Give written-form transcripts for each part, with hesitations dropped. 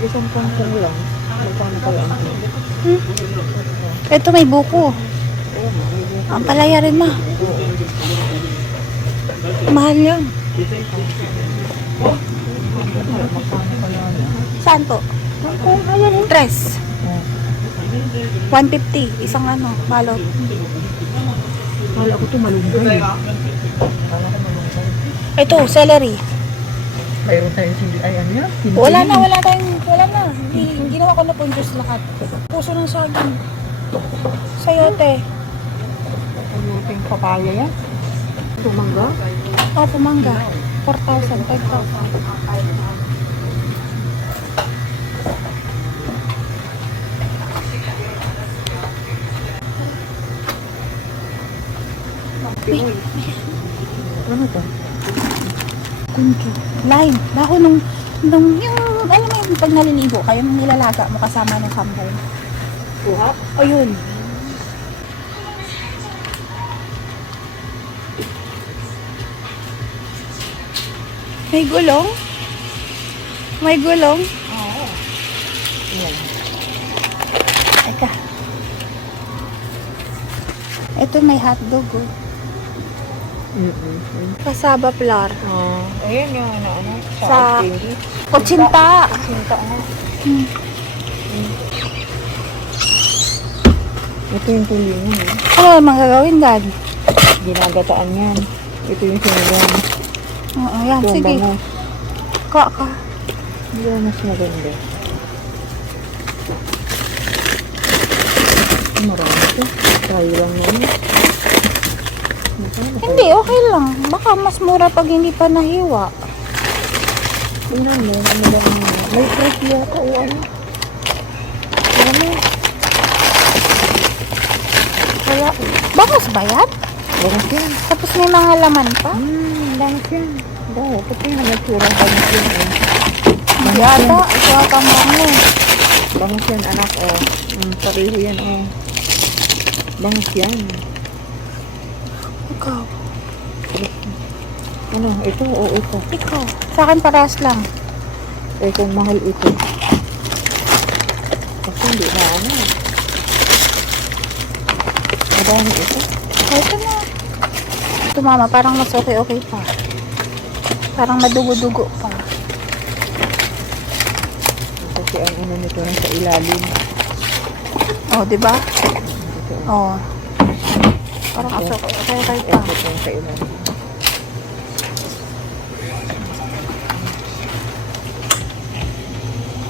isang kangkong lang. Magkano pala ang ano? Ito may buko. Oo, may buko. Ang palaya rin ma. Mahal yan. Magkano pala ano? Saan to? Kangkong, ayan eh. Tres. 150. Isang ano, balot. Kala ko ito malunggay. Kala ko malunggay. Ito, celery. Mayroon tayong sili. Ay, ano yan? Wala na. Ginawa ko na po yung juice lahat. Puso ng saging. Sayote. Ano yung papaya yan? Ito mangga? Oh, pumangga. 4,000, 5,000. Ano to? Kunjo. Lime. Bako nung yung, alam mo yung pag naliligo kayo, nung nilalaga mo kasama ng shampoo. Buhap? O yun. May gulong? May gulong? Oo. Yan. Teka. Ito may hotdog. Oh. Kasaba flour. Oh, ayan yung ano, Sa- candy. Kutsinta. Sinta nga. Hmm. Ito yung tulingan eh. Ano naman gagawin, Dad? Ginagataan yan. Ito yung sinigang. Oo, yan. Ito ang Sige. bangus. Ka. Hindi ang mas maganda. Marami ito. Tayo lang naman. Hindi, okay lang. Baka mas mura pag hindi pa nahiwa. Tingnan mo, ano ba ang may fresh yata o ano? Ano? Kaya, bakos ba yan? Bangus yan. Tapos may mga laman pa? Bangus yan. Daw, pati na may turang bangus yan eh. Hindi ata. Ito ata mo. Bangus yan anak oh. Pareho yan oh. Bangus yan. Ikaw. Ano, ito o ito? Ikaw. Sa akin parehas lang. Eh kung mahal ito. Kasi hindi na ano. Madami ito. Ito na. Ito mama, parang mas okay pa. Parang madugo-dugo pa. Kasi ang ano nito nasa ilalim. Oh, di ba? Ito. Oh. Parang mas okay pa. Ito yung sa ilalim.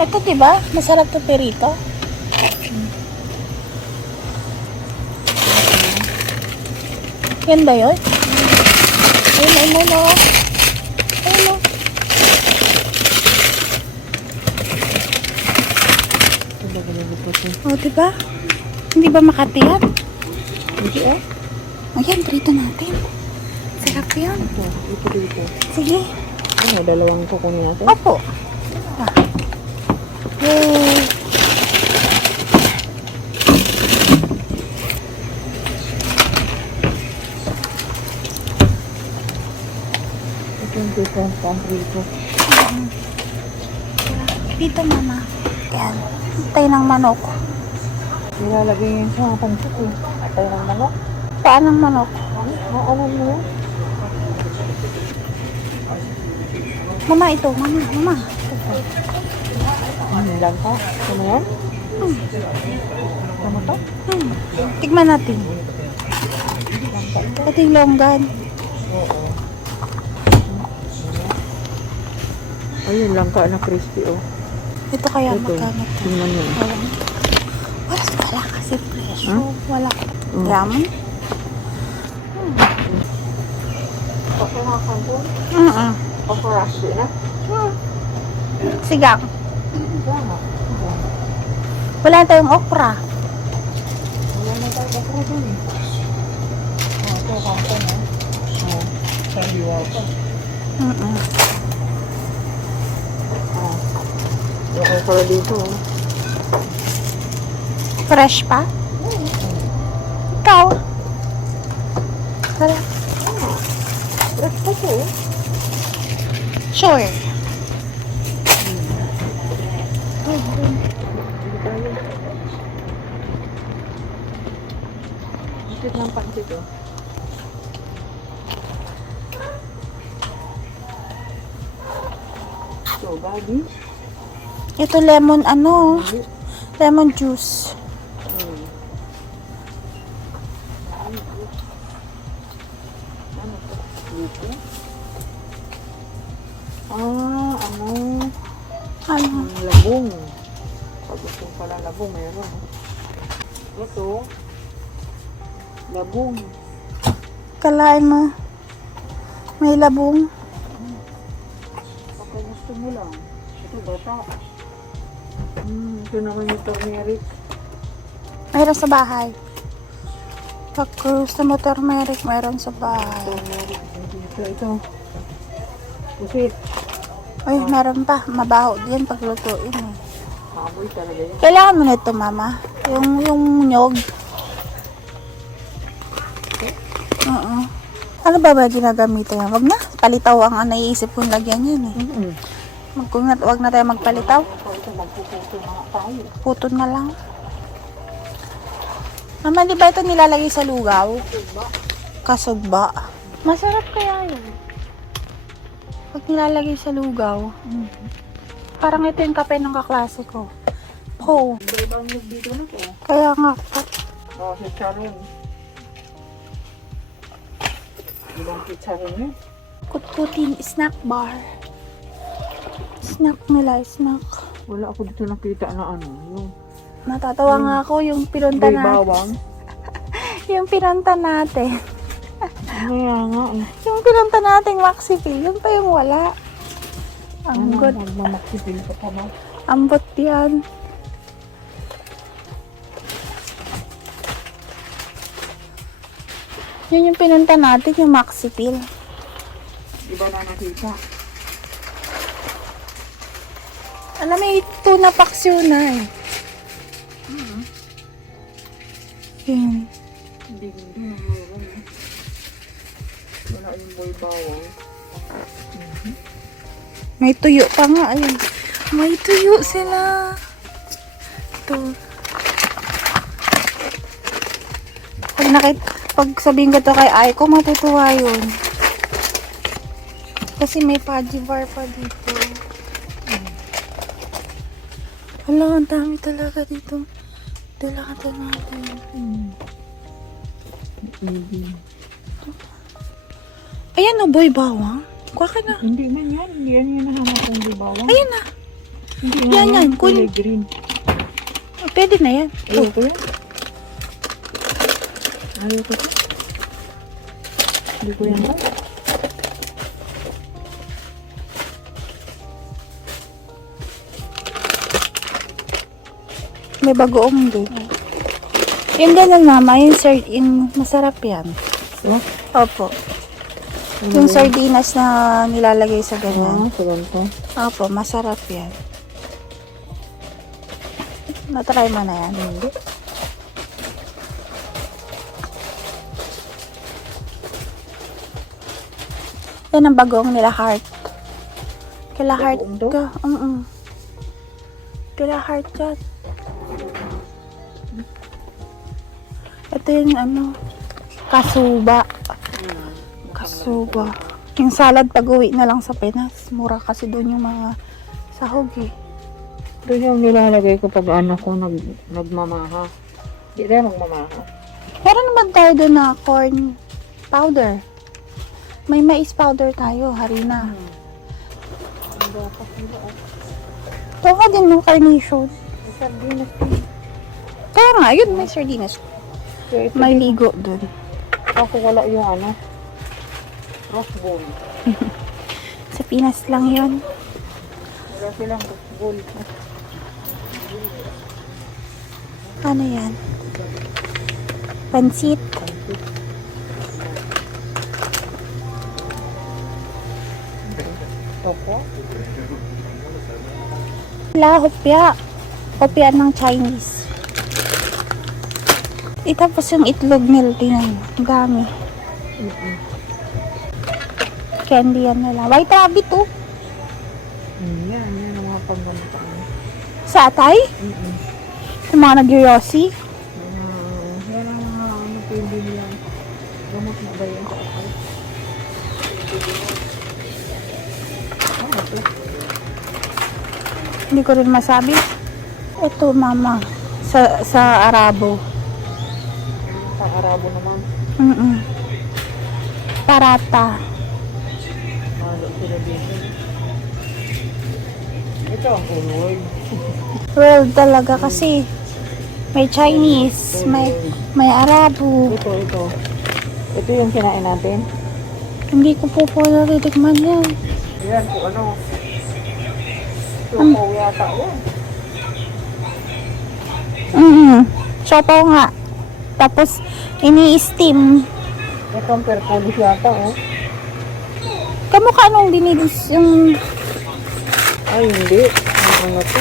Ito, di ba? Masarap to perito. Yan ba yun? Ayun. Ito ba ganun ito? Oh, di ba? Hindi ba Makati yan? Hindi eh. Ayan, prito natin. Sarap yun. Ito dito. Sige. Ano, dalawang kukunin natin? Opo. Ah. Yay. Ito yung dito, pang-prito. Dito, mama. Yan. Tayo ng manok. Nilalagay yun sa pansok eh. Atay ng manok. Paan ng manok? Ano mo yun? Mama, ito. Mama. Ano lang ka? Ano yan? Ano to? Tignan natin. Ito yung longgan. Oo. Ayun lang ka na crispy oh. Ito kaya Ito. magkano to? Tingnan mo. Wala kasi presyo. Huh? Wala. Mm. Yaman? Okay na kanto? Paparasi na? Sigang. Tama. Wala tayong okra. Wala na tayo bakra dun eh. Ito kanto na. Sa hiwa pa. Okay pala dito oh. Fresh pa? Ikaw? Sarap. Fresh pa to oh. Sure. Cute ng pansit, oh. So, gabi. Ito lemon ano, lemon juice. Ano to? Dito? Ah, ano? Ano? Labong. Pag gusto mo pala labong, meron. Ito. Labong. Kalain mo. May labong. Pag gusto mo lang. Ito, bata. Ito naman yung turmeric. Mayroon sa bahay. Pag gusto mo turmeric, mayroon sa bahay. Turmeric. Ito. Pusit. Ay, meron pa. Mabaho din pag lutuin eh. Maamoy talaga yun. Kailangan mo nito, mama. Yung nyog. Oo. Ano ba ginagamitan yan? Wag na. Palitaw ang naiisip kong lagyan yan eh. Wag na tayo magpalitaw. Ito, magpuputo na tayo. Puton na lang. Mama, di ba ito nilalagay sa lugaw? Kasugba. Masarap kaya yun. Pag nilalagay sa lugaw. Parang ito yung kape ng kaklase ko. Oh, Iba-ibang yung dito na to. kaya nga. Oh, si Charon. Ibang pizza rin yun. Kutkutin, snack bar. Snack nila, snack. Wala ako dito nakita na ano. Yung Natatawa nga ako yung pinunta may natin. bawang. Yung pinunta natin. Kaya nga eh. Yung pinunta nating Maxipil, yun pa yung wala. Ang good. Magmamaksipil ka pa ba? Ambot yan. Yun yung pinunta natin, yung Maxipil. Iba na nakita. Alam, may tuna paksiw na eh. Yun. Hindi meron eh. Wala yung boy bawang. May tuyo pa nga, ayun. May tuyo sila. Ito. Pag sabihin ko to kay Aiko, matutuwa yun. Kasi may pajibar pa dito. Hala, ang dami talaga dito. Dalakatan natin. Ayan o, boy bawang. Kuha ka na. Hindi man yan. Hindi yan yung nahanap kong boy bawang. Ayan na. Hindi Yan, yan. Kulay green. Pwede na yan. Ayaw ko yan. Ayaw ko yan. Hindi ko yan ba? May bagoong din. Yung ganun mama, yung masarap yan. Oh? Opo. Yung sardinas na nilalagay sa ganyan. Sa ganito. Opo, masarap yan. Natry mo na yan. Hindi. Yan ang bagoong nila heart. Kila heart Bagoong to? ka. Kila heart ka. Ito yung ano, kasuba. Kasuba. Yung salad pag-uwi na lang sa Pinas. Mura kasi doon yung mga sahog eh. Ito yung nilalagay ko pag ano ko nagmamaha. Hindi tayo magmamaha. Meron naman tayo doon na corn powder. May mais powder tayo, harina. Ito ka din ng carnation. Sardinas. Kaya nga, yun may sardinas. May ligo doon. Ako wala yung ano. Roast ball. Sa Pinas lang yun. Wala silang roast ball. Ano yan? Pansit. Opo. Hopya. Hopya ng Chinese. Tapos yung itlog nila, tinan mo. Ang dami. Candy yan nila. White rabbit oh. Yan ang mga panggamit. Sa atay? Yung mga nagyoyosi. Yan ang mga ano Pwede yan. Gamot na ba yan sa akal? Ito. Hindi ko rin masabi. Ito, mama. Sa Arabo. Sa Arabo naman. Tarata. Malo sila dito. Ito ang full Well, talaga kasi may Chinese, may Arabo. Ito. Ito yung kinain natin. Hindi ko po natitikman yan. Ayan, kung ano. Choco yata yan. Chopaw nga. Tapos, ini-steam. Ito ang percolis yata, oh. Kamukha nung dinidis yung... Ay, hindi. Ano to?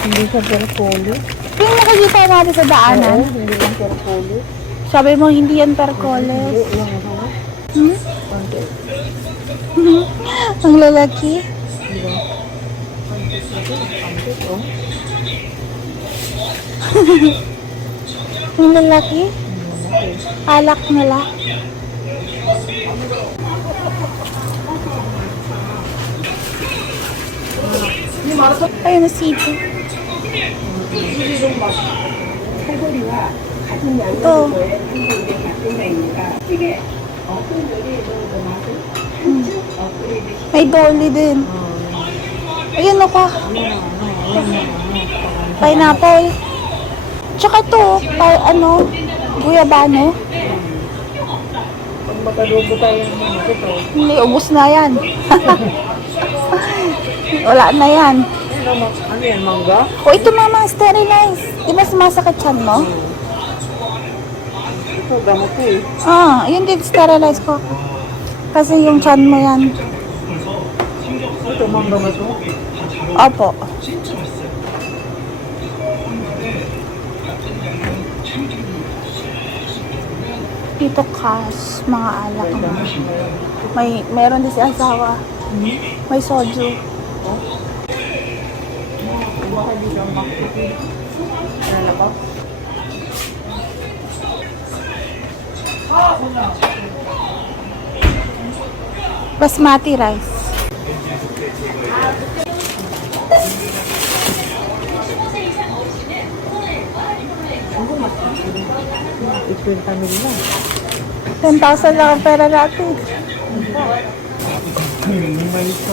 Hindi siya percolis. Yung nakikita natin sa daanan. Oo, hindi lang percolis. Sabi mo, hindi yan Hindi, percoles. yung ano. Hmm? Konti. Ang lalaki. Hindi. Konti, oh. Ang lalaki. Alak nila. Ayun na sipo. Ito. May dolly din. Ayun ako. Pineapple. Tsaka ito, guyabano. Pag makalubo tayo ng mga ito. Hindi, ubos na yan. Wala na yan. Ano yan, mangga? O ito mama, sterilize. Di ba sumasakit siyan mo? Ito, gamot ko eh. Yun din sterilize ko. Kasi yung tiyan mo yan. Ito, mangga ba ito? Opo. Dito kas, mga alak. Meron din si asawa. May soju. Baka dito ang makikita. Ano na ba? Basmati rice. Ikwenta nila. 10,000 lang ang pera natin. May ito.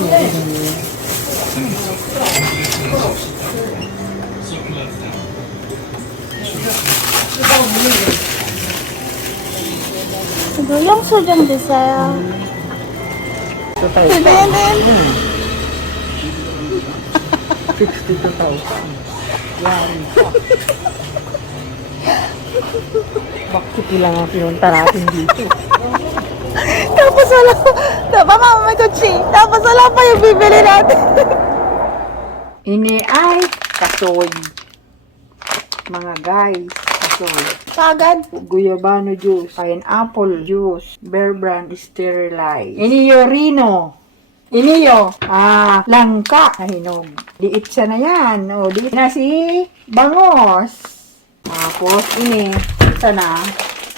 Yung sujang desaya. Ito tayo. Ito yan din. 62,000. Yan. Bakit lang ang pinunta natin dito? Tapos wala. Mama, may kutsi. Tapos wala pa yung bibili natin. Ini ay kasod. Mga guys, kasod. Pagad. Guyabano juice, pineapple juice, Bear Brand sterilized. Iniyo Rino. Iniyo, langka. Nahinog. Diit siya na yan. O, diit na si Bangos. Tapos, isa na.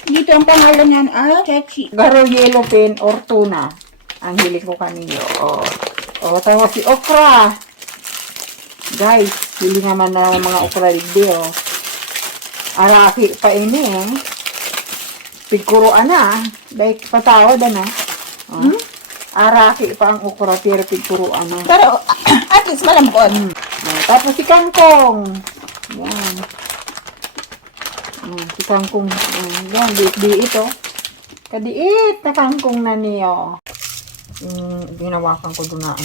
Dito ang pangalan yan ay Chechi. Garo yellow pen or tuna. Ang hilig ko kanino. O, tapos si okra. Guys, hili naman na mga okra dito. Araki pa Pigkuroan na. Like, patawad na. Araki pa ang okra, pero pigkuroan na. Pero at least malambot. Tapos si kangkong. Yan. Si kangkong. Yan, diit ito. Kadiit na kangkong na niyo. Ginawakan ko doon na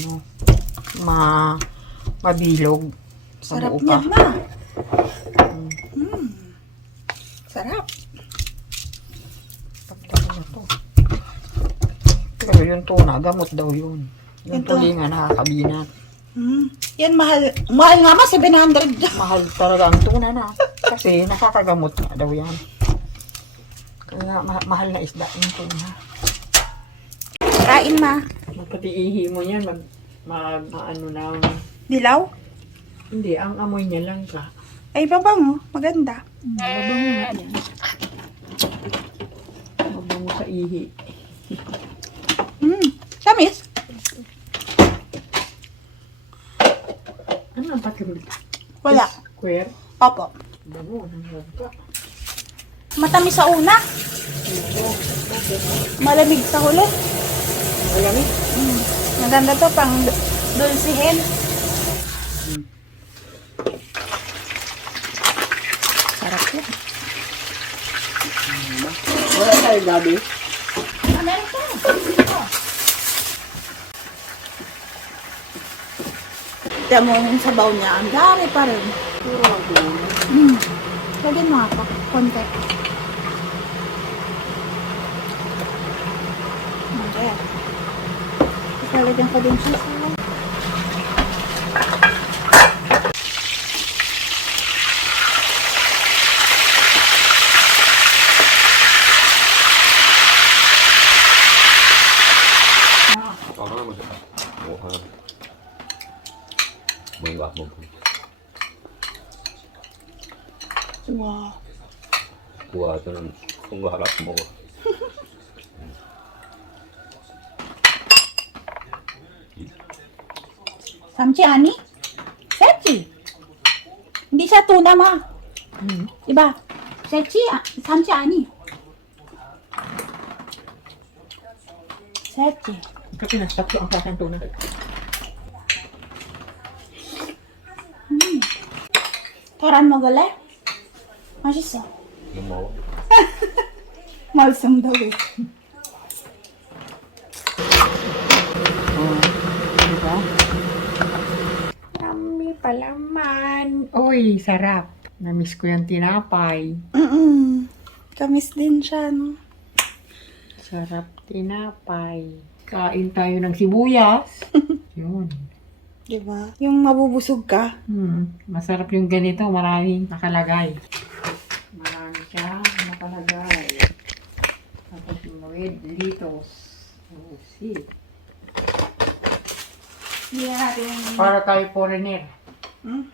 mabilog. Sarap Pamuupa. niya ma. Sarap. Pagtalo na to. Pero yung tuna, gamot daw yun. Yung Ito. tulingan, nakakabinat. Yan mahal. Mahal nga ma, 700. Mahal talaga ang tuna na. Kasi nakakagamot nga daw yan. Kaya mahal na isda yung tuna. Kain ma. Pati ihi mo yan, ano na. Dilaw? Hindi, ang amoy niya lang ka. Ay, babango. Maganda. Mabango nga yan. ihi. Tamis. Ano ang pakiramdam? Wala. Square? Opo. Bango, nangangka. Matamis sa una. Malamig sa huli. Malamig. Maganda to pang dulsihin. Sarap yan. Wala tayo gabi. Meron ka. Tiyan mo yung sabaw niya. Ang dami pa rin. Lagyan mo ako. Konti. Okay. Lalagyan ko din siya sa... 하나만 더. 뭐 하나. 뭔가 뭐. Wow. 우와 저는 큰 거 하나 먹어. Samchi ani? Sechi. Hindi siya tuna, ma. Diba? Sechi, samchi ani. Sechi. Kasi na-stop ko ang klaseng tuna. Toran mo gulay? 맛있어. 이거 먹어. Malsam daw eh. Diba? Yummy palaman. Uy, sarap. Namiss ko yung tinapay. Kamis din siya, no? Sarap tinapay. Kain tayo ng sibuyas. Yun. Diba? Yung mabubusog ka. Masarap yung ganito. Maraming nakalagay. Marami siya nakalagay. Tapos yung red litos. Oh, see. Hindi na natin... Para tayo foreigner. Hmm?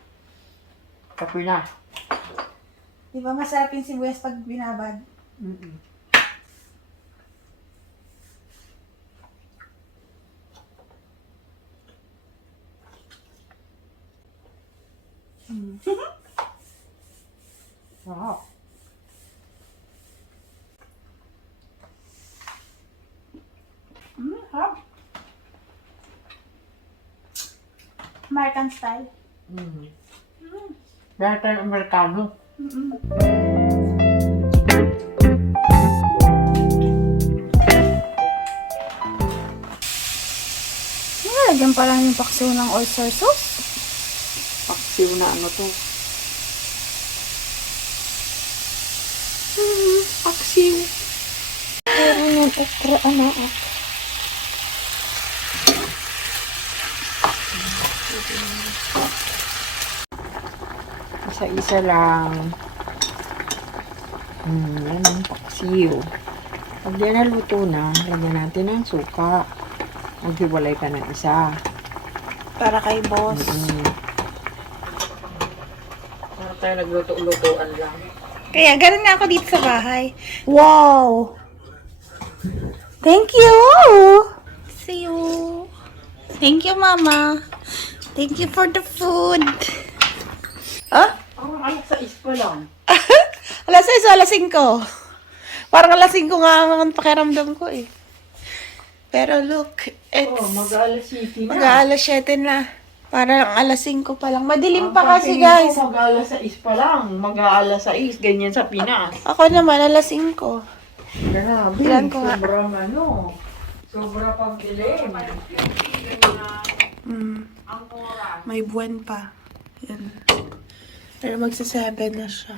Kapoy na. Diba masarap yung sibuyas pag binabad? Wow. Harap. American style. Kaya tayo Amerikano. Lagyan pa lang yung paksiw ng oyster sauce. Paksiw na ano to. Paksiw. Pero yung okra, ano ako. Isa-isa lang. Yan ang paksiw. Pag yan naluto na, lagyan natin ng suka. Maghiwalay ka ng isa. Para kay boss. Para tayo nagluto-lutoan lang. Kaya ganun nga ako dito sa bahay. Wow! Thank you! See you! Thank you, Mama. Thank you for the food. Ah? Parang alas sa ispa lang. Alas 6 o alas 5? Parang alas 5 nga ang pakiramdam ko eh. Pero look, it's Mag-alas 7 na. mag-aalas 7 na. Parang alas 5 pa lang. Madilim Ang pa kasi, pagtingin guys. ko, mag-alas 6 pa lang. Mag-alas 6. Ganyan sa Pinas. Ako naman, alas 5. Grabe. Ilan ko nga? Sobrang ano. Sobra pang dilim. May buwan pa. Yan. Pero magsa-7 na siya.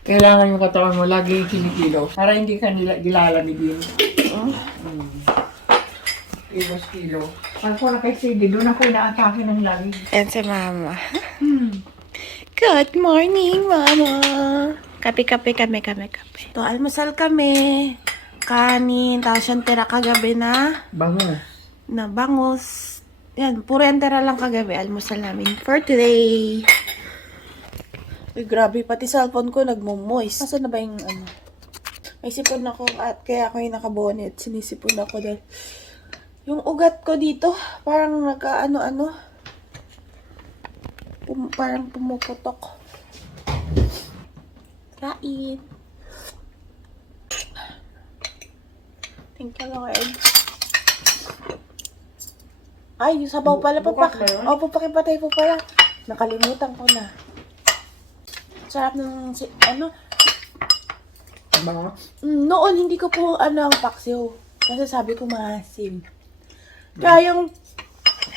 Kailangan yung katawan mo lagi kinikilo para hindi ka gilalamigin. Kilo. Pag ko na kay Cindy, doon ako inaatake ng lagi. Yan si Mama. Good morning, Mama. Kape-kape kami. Ito, almusal kami. Kanin. Tapos yung tira kagabi na Bango. bangus. Yan, puro entera lang kagabi. Almusal namin for today. Uy, grabe. Pati cellphone ko nagmo-moist. Nasaan na ba yung ano? May sipon ako at kaya ako yung nakabonet. Sinisipon ako dahil yung ugat ko dito, parang nagka-ano-ano. Parang pumuputok. Kain. Thank you, Lord. Ay, yung sabaw pala. Bukas ba yun? Papakipatay po pala. Nakalimutan ko na. Sarap ng, Bango? noon hindi ko po ang paksiw. Kasi sabi ko maasim. Kaya yung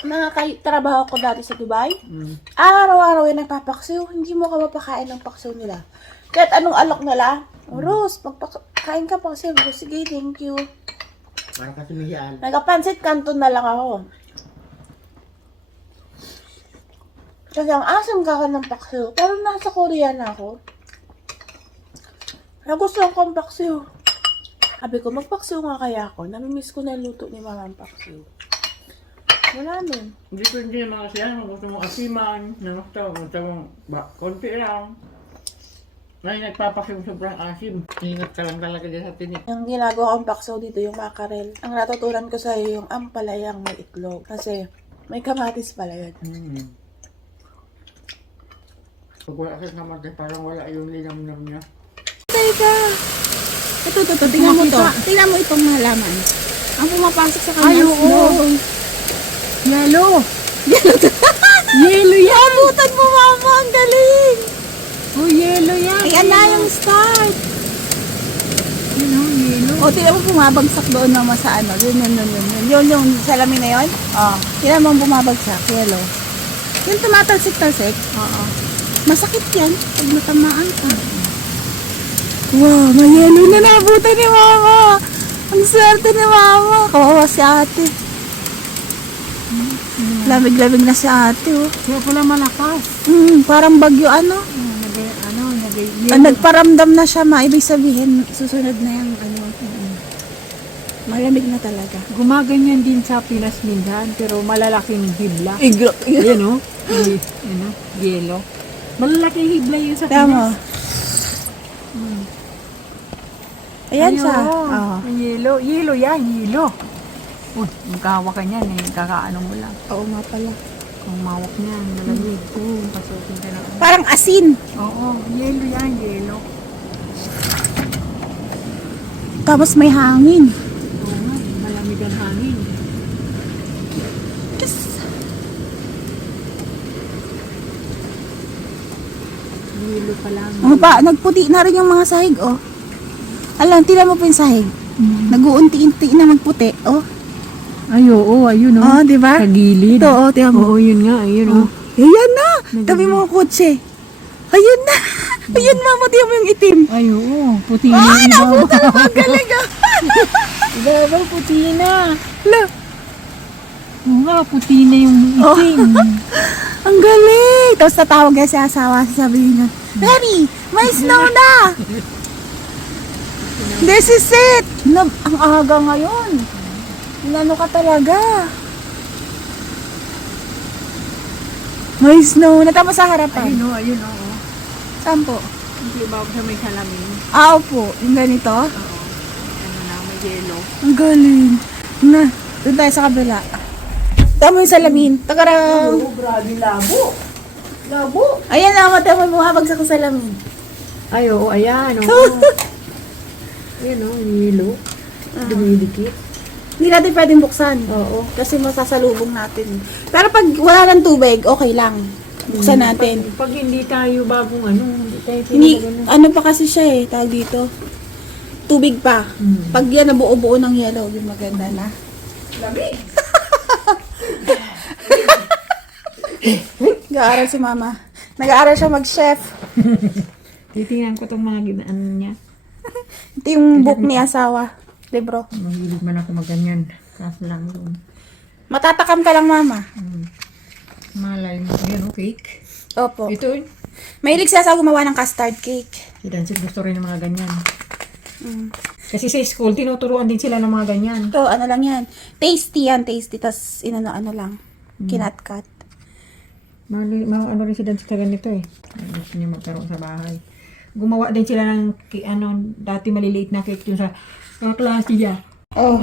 mga trabaho ko dati sa Dubai, araw-araw yung nagpapaksiw. Hindi mo ka mapakain ng paksiw nila. Kahit anong alok nila, Rose, magpakain ka paksiw. Sige, thank you. Parang kasi mahiyaan. Nagapansit kanton na lang ako. Kasi ang asim ka ng paksiw. Pero nasa Korea na ako. Nagustuhan ko ang paksiw. Sabi ko, magpaksiw nga kaya ako. Namimiss ko na yung luto ni Mama ang paksiw. Wala nun. Hindi ko hindi naman kasi yan. Gusto mong asiman. Gusto mong konti lang. Ngayon nagpapasim sobrang asim. Ingat ka lang talaga dyan sa tinik. Yung ginagawa kong paksiw dito, yung mackerel. Ang natutunan ko sa'yo, yung ampalayang may itlog. Kasi may kamatis pala yun. Pag wala kasi naman parang wala yung linam-nam niya. Teka! Ito. Tingnan mo to. Tingnan mo itong halaman. Ang pumapasok sa kanya. Ay, oo. Yellow! Yellow yan! Abutan mo, Mama! Ang galing! Oh, yellow yan! Ayan na yung start! Yun o, yellow. O, tingnan mo bumabagsak doon naman sa ano. Yun yung salamin na yun? Oo. Tingnan mo bumabagsak. Yellow. Yung tumatalsik-talsik? Oo. Masakit yan pag natamaan ka. Wow, may yellow na nabutan ni Mama! Ang swerte ni Mama! Kawawa si ate. Lamig-lamig na si ate, oh. Kaya pala malakas. Parang bagyo, ano? Nagparamdam na siya, ibig sabihin, susunod na yung ano. Malamig na talaga. Gumaganyan din sa Pinas minsan, pero malalaking hibla. Iglo. Yan o. Yan o, yellow. Malalaking hibla yun sa Tama. Pinas. Ayan Ay, siya. oo. Oo. Ang yellow. Yellow yan, yellow. Uy, magkahawak ka niyan eh. Kakaano mo lang. Oo nga pala. Kung mawak niyan, malamig. Pasukin ka lang. Parang asin. Oo, yellow yan, yellow. Tapos may hangin. Oo nga, malamig ang hangin. Yes. Yellow pa lang. Nagputi na rin yung mga sahig, oh. Alam, tila mo pa yung sahig. Nag-uunti-unti na magputi, oh. Ay, oo, ayun o. Oh, di ba? Sa gilid. Ito, oh, tiyan mo. Oo, yun nga, ayun o. Ayan na! Tabi mo ang kotse. Ayun na! Ayun, Mama, tiyan mo yung itim. Ay, oo, puti na. Ah, nabuta na ang galing, ah! Diba, puti na. Ala, Oo nga, puti na yung itim. ang galing! Tapos tatawag niya si asawa, sasabihin niya, Mary, may snow na! This is it! Ang aga ngayon. Inano ka talaga. May snow na. Tama sa harapan. Ayun o, ayun o. Saan po? Hindi ba sa may salamin? Opo. Yung ganito? Oo. Ano na, may yellow. Ang galing. Na, doon tayo sa kabila. Tama yung salamin. Tagarang. Grabe, labo. Labo. Ayan na, tama yung bumabagsak sa salamin. Ay, oo, ayan o. Ayun o, yellow. Dumidikit. Hindi natin pwedeng buksan. Oo. Kasi masasalubong natin. Pero pag wala ng tubig, okay lang. Buksan natin. Pag hindi tayo bagong ano, hindi tayo Hindi, pinag- ano pa kasi siya eh, tawag dito. Tubig pa. Pag yan nabuo-buo ng yellow, yung maganda na. Lamig. Nag-aaral si Mama. Nag-aaral siya mag-chef. Titingnan ko itong mga ano niya. Ito yung book ni asawa. Libro. Mahilig man ako maganyan. Kaso lang yun. Matatakam ka lang, Mama. Malay mo. Ayan o, cake. Opo. Ito eh. Mahilig siya sa gumawa ng custard cake. Si Dancing gusto rin ng mga ganyan. Kasi sa school, tinuturuan din sila ng mga ganyan. Ito, ano lang yan. Tasty yan, tasty. Tapos, inano-ano lang. kinatkat. Ano residence sa ganito eh. Gusto niya magkaroon sa bahay. Gumawa din sila ng dati maliliit na cake yun sa klase niya. Oh.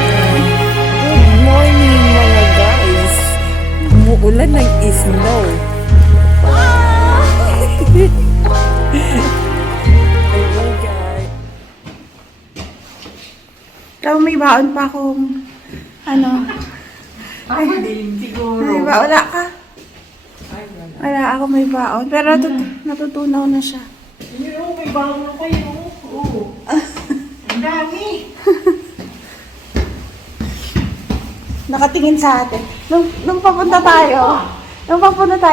Good morning mga guys. Umuulan ng snow. Hello guys. Pero may baon pa akong, Ako din siguro. may baon, wala ka? Wala ako may baon, pero natutunaw na siya. Yung may bawang na kayo. Oo. Ang dami. Nakatingin sa atin. Nung papunta tayo,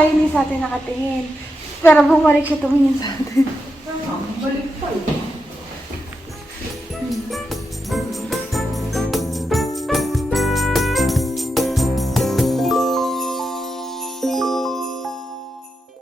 hindi sa atin nakatingin. Pero bumalik siya tumingin sa atin. Balik pa eh.